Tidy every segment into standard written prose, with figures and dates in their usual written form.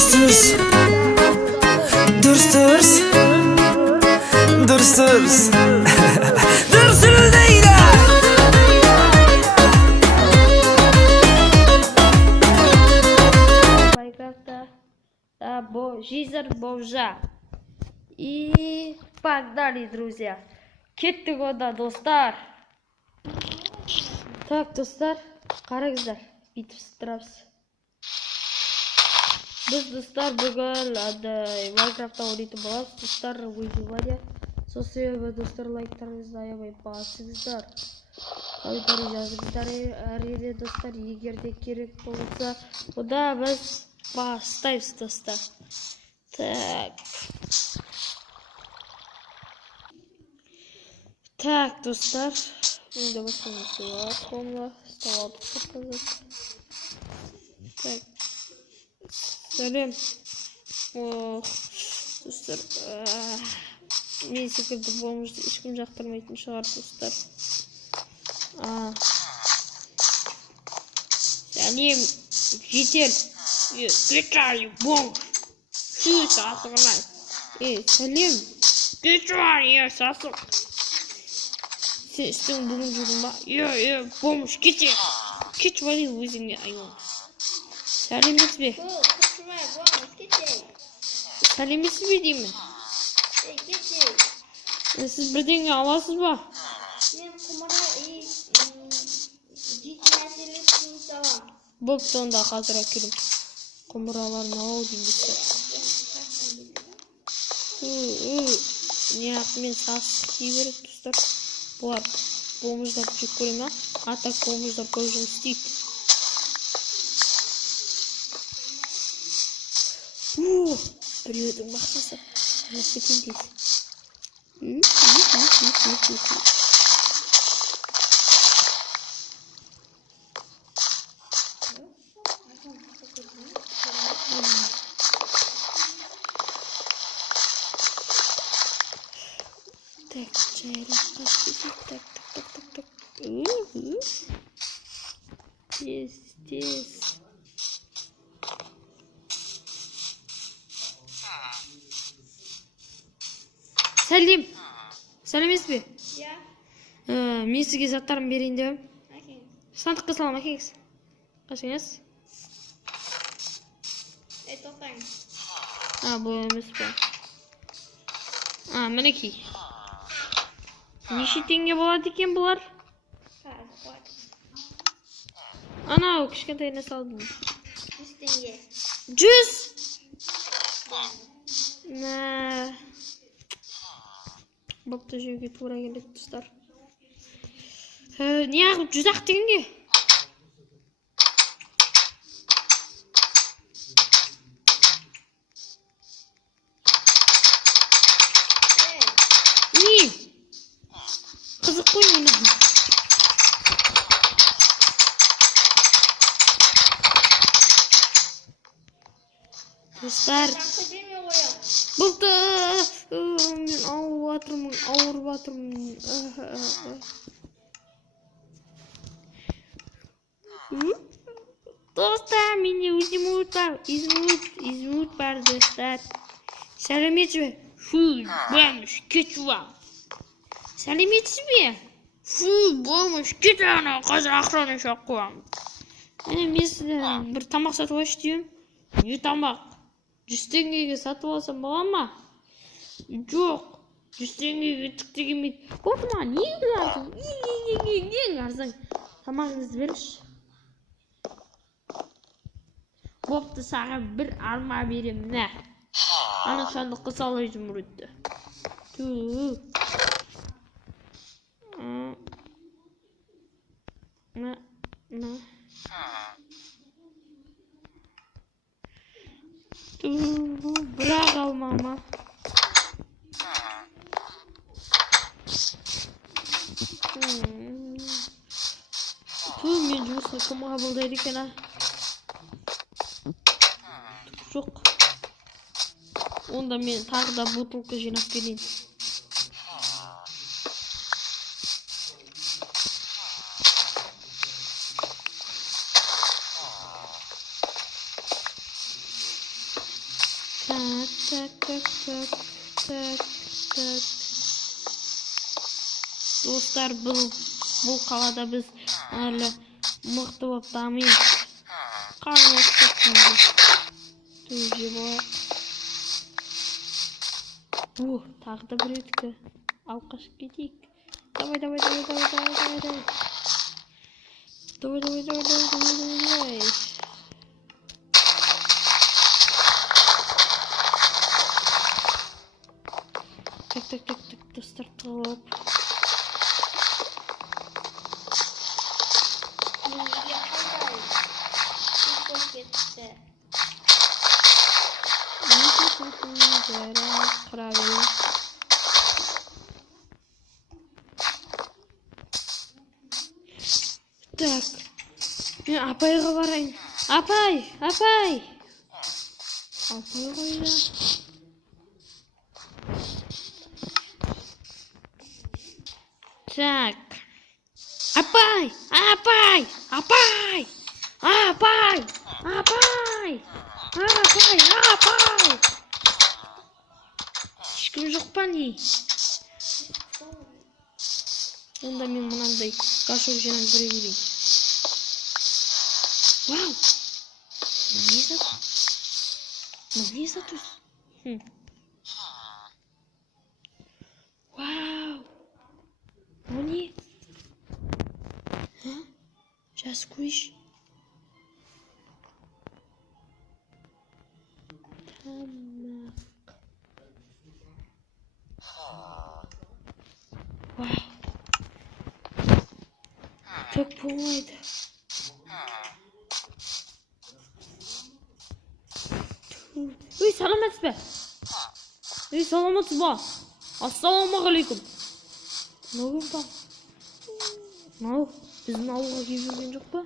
Durs durs Durs durs Dursuz deydi. Майнкрафта Жизнь бомжа. И погнали, друзья. Кеттік онда, достар. Так, достар, қараңыздар. Бүйтіп тұрамыз. Біз, достар, бүгін Майнкрафтта ойнайтын боламыз. Достар, выживание. Сол себебі, достар, лайктарыңызды аямай басыңыздар. Комментарий жазыңыздар. Әрине, достар, егер де керек болса, онда біз бастаймыз, достар. Так, достар. Önce basılması var. Sonra stavaldık bakalım. Так. Selam. Dostlar. Мен секілді болмышты ешкім жақтырмайтын шығар, достар. Сәлем. Жетел. Кетай, бомж. Фу, сасығына. Сәлем. Кетай, сасық. Sen üstün buluncuğun bak. Yo, bomboş git ya. Git var ya özünle ayol. Salimesi mi? Salimesi mi diyeyim mi? Siz birden alasız mı? Ben kumara gitmesini tamam. Boktan da hazır akılım. Kumaralar ne oldu işte. Ne yapayım sas diyorum dostlar. Бұлар bomuzlar жүк көре ма? Атак bomuzlar көп жұмыс істейді. Біреудің мақсасы. Жас кетен дейсі. Так, чайрак қашпайды. Так. Тез. Сәлем. Сәлемесіз бе? Иә. Мен сізге заттарым берейін деп. Әкең. Сандыққа салам, әкеңіз. Қашыңыз? Тоқтаң. Бұл емес па. Мінекей. Неше теңге болады екен бұлар? Анау кішкентайына салдым. 100 теңге. 100? Бапты жеуге тура келеді, достар. Неғып 100 теңге? Не? Қызық қой мені. Достар, бұлты мен ауырып жатырмын. Достар, менде измут бар, достар. Сәлеметсіз бе? Фу, бомж, кетіп ал. Сәлеметсіз бе? Фу, бомж, кетіп ана қазір охрана шақырып қоямын. Мен сізден бір тамақ сатып алайыншы деймін. Не тамақ? 100 теңгеге сатып алсам бола ма? Жоқ, 100 теңгеге тікті келмейді. Болды ма? Ең арзан. Тамағыңызды беріңізші. Бопты, саған бір арма беремін. Ана сандыққа салай жұмырытты. Бірақ алмама. Мен жұмысына кім қабылдайды екен, Жоқ. Онда мен тағы да бутылка жинап келейін. Так. Достар, бұл қалада біз әлі мықты болып дамиық. Қарымыз көптіңді. Төже болайық. Тағы да бір еткі. Алып қашып кетейік. Давай. Давай. Так, достар тығылып. Menga qolday. Qo'l ketdi. Так. Мен апайға барайын. Апай. Апай қойда. Так. Апай. Ешкім жоқ па не? Онда мен мынандай гашок жинап жүре берейін. Вау! Не затус? Вау! Bu ne? Ha? Just squish. Tamam. Wow. Çok bolmaydı. Үй, саламатсыз ба? Ассалаумағалейкум. Мынау біздің ауылға келіп жүрген жоқ па?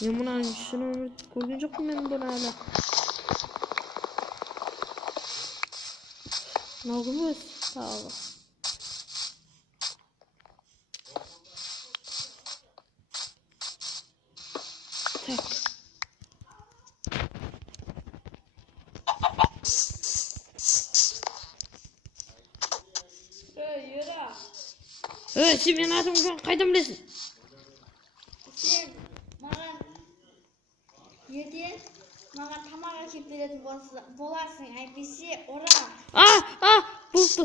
Мен мұнан шын өмірді көрген жоқпын мен бұны әлі. Мынау кім өз? Тағы. Так. Сен менің атымды қайдан білесің? Сен маған ертең маған тамақ әкеліп беретін боласың, әйтпесе ұрам. Болыпты.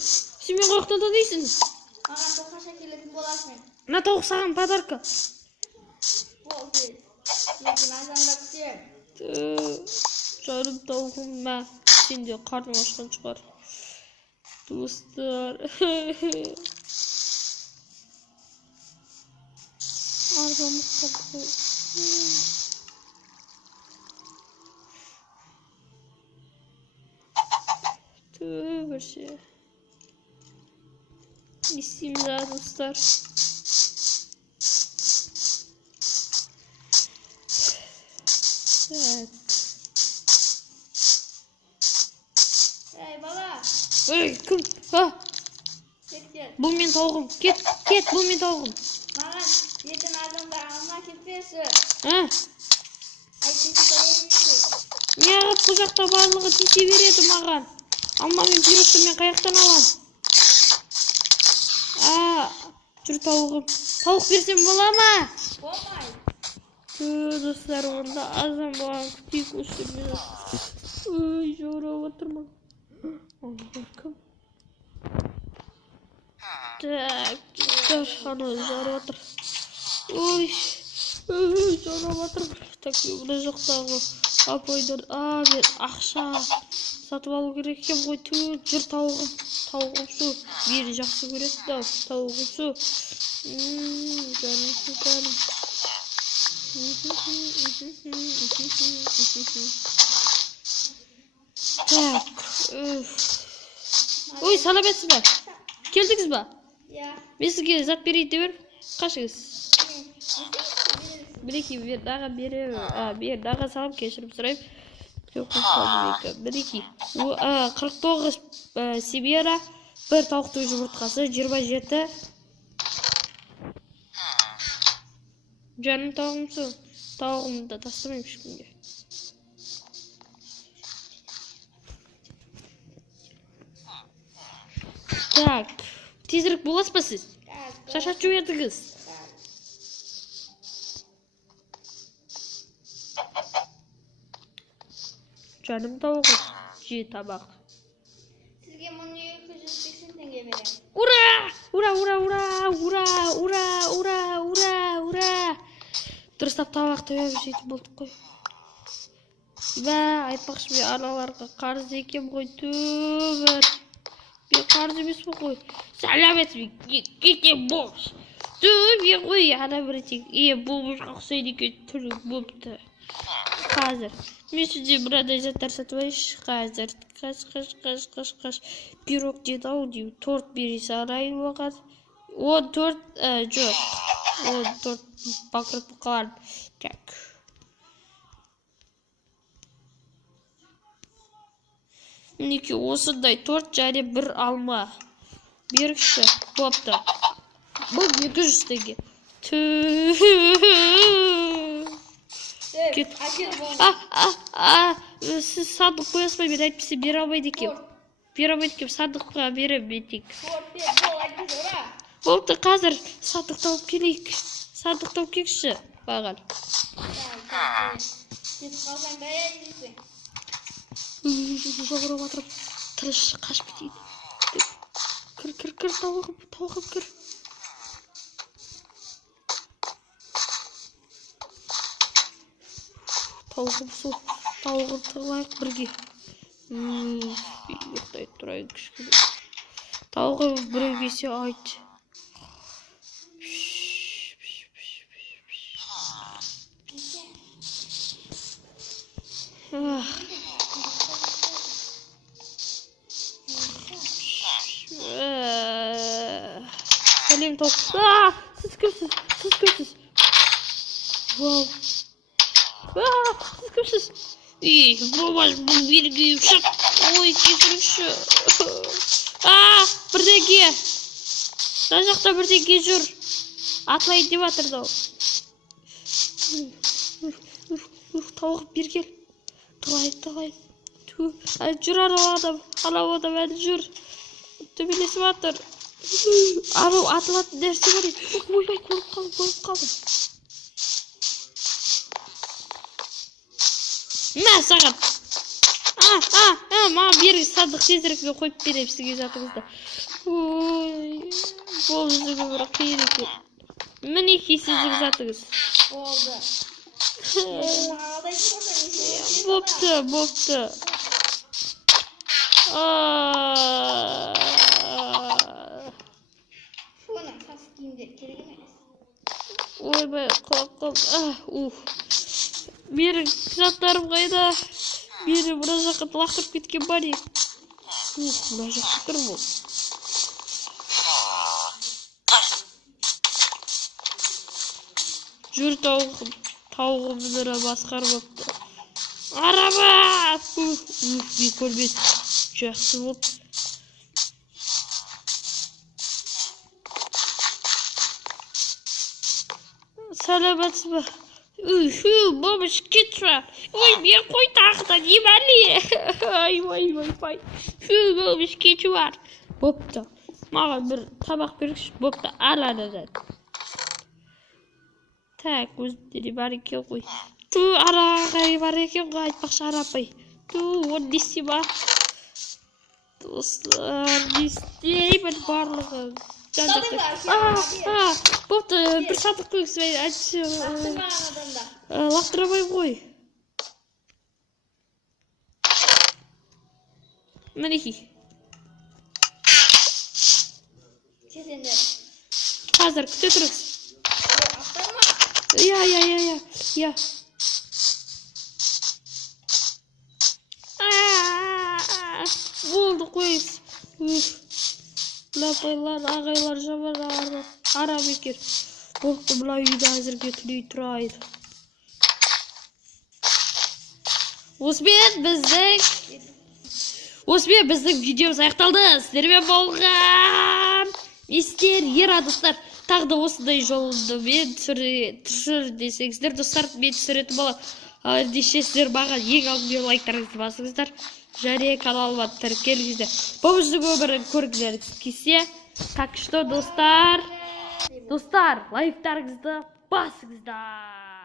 Сен мен қояқтан танисың? Маған тоқаш әкелетін боласың. Мына тауық саған подарка. Болды. Ертең азанда күтем. Жарым тауығым мә. Сен де қарның ашқан шығар. Достар. Арзамық қапы. Бірше. Не істейміз достар. Так. Ей, бала. Кім? Кет. Бұл мен тауығым. Кет, бұл мен тауығым. Маған ертең азанда алма кетпесі. Әйтпесе көремейсің. Неғып бұл жақта барлығы тисе береді маған. Алма мен пирогты мен қаяқтан алам. Жүр тауығым. Тауық берсем бола ма? Болмай. Достар, онда азан болған күтейік өшірмеді. Жорап отырмын. Олар кім? Так, ана жарып отыр. Жарып отыр. Так, мына жақтағы апайдар. Мен ақша сатып алу керек екен ғой. Жүр тауығым. Тауығым су. Бері жақсы көреді да. Тауығым су. Жаным. Так. Саламатсыз ба? Келдіңіз ба? Иә. Мен сізге зат берейін деп едім. Қашыңыз. Мінекей, бер, дағы салып кешірім сұрайым. Мінекей. 49 Сибира, бір тауықтың жұмыртқасы, 27. Жаным тауығымсың. Тауығымды тастамайым ешкімге. Так, тезірек боласыз ба сіз? Шашат жібердіңіз. Canım tavuk. Çiğ tabak. Sizge bunu 280 tenge verem. Ura! Ura ura ura ura ura ura ura ura. Дұрыстап табақты сөйтіп болдық қой. Бә, айтпақшы мен аналарға қарыз екем ғой, түбір. Мен қарыз емес пе қой. Сәлеметсіз кете бош. Түбір ғой, ана бір тек болмышқа ұқсайды екен түрі болыпты. Қазір мен сізде мынадай заттар сатып алайыншы. Қазір қаш пирог деді ау деймін. Торт бере салайын оған. 14 жоқ. 14 банкрот қалған. Так. Мінекей осындай торт және бір алма. Берікші. Бопты. Бұл 200 теңге. Кет. Сіз сандық қоясыз ба? Мен айтпесе бере алмайды екем. Бере алмайды екем, сандыққа берем мен тек. Болды, қазір сандық тауып келейік. Сандық тауып келші маған. Жоғырып атырып, тыныш қашып кетейін. Кір, тауығым кір. Тауығым су, тауығым тығылайық бірге. Ұйықтай тұрайын кішкене. Тауығым біргесе айт. Сәлем тауық. Сіз кімсіз? Вау. Сіз кімсіз? Болмаш, бұл белгейім шық. Ой, кесірікші. Бірдеге. Жан жақта бірдеге жүр. Атлайын деп атырды ау. Тауық бергел. Тығайын. Жүр анау адам әлі жүр. Төбелесіп атыр. Анау атылатын нәрсе бар еді. Ойбай, көріп қалдым. Мә, саған. Маған беріңіз сандық тезірекке қойып берем сізге затыңызды. Ой, бұл жүзігі бір қиын екен. Мінекей сіздің затыңыз. Болды. Бопты. Шуның сасы киімдер керек емес. Ойбай, қалып. Менің заттарым қайда? Мені мына жаққа лақтырып кеткен бар ек. Мына жаққа тұр бұл. Жүр тауығым бұныра басқарып апты. Арама! Мен көрмеді. Жақсы болды. Сәлеметсіз ба? Бомыш, кетші. Ой, мен қой тағыда немәлі. Ой. Бомыш, кетші бар. Бопты. Маған бір табақ берікші. Бопты, анадан. Так, өзімдері бар екен ғой. Арағай бар екен ғой, айтпақшы арапай. Оны не істей ма? Достар, не істеймін барлығын. Бопты, бір сандық қойыңыз бәйін әйтші. Лақтырамайым ғой. Мінекей. Кетендер. Қазір күте тұрыңыз. Я. Болды қойыңыз. Лапайлар, ағайлар, жаман арам екер. Болды, мұна үйді әзірге түней тұрайын. Осымен біздің видеомыз аяқталды. Сіздермен болған естер, достар. Тағы да осындай жолында мен түсір десеңіздер, достар, мен түсіретін болам. ал ендеше сіздер маған ең алдымен лайктарыңызды басыңыздар, және каналыма тіркеліңіздер. Бұл біздің өмірін көргілеріңіз келсе, как что, достар, лайктарыңызды басыңыздар.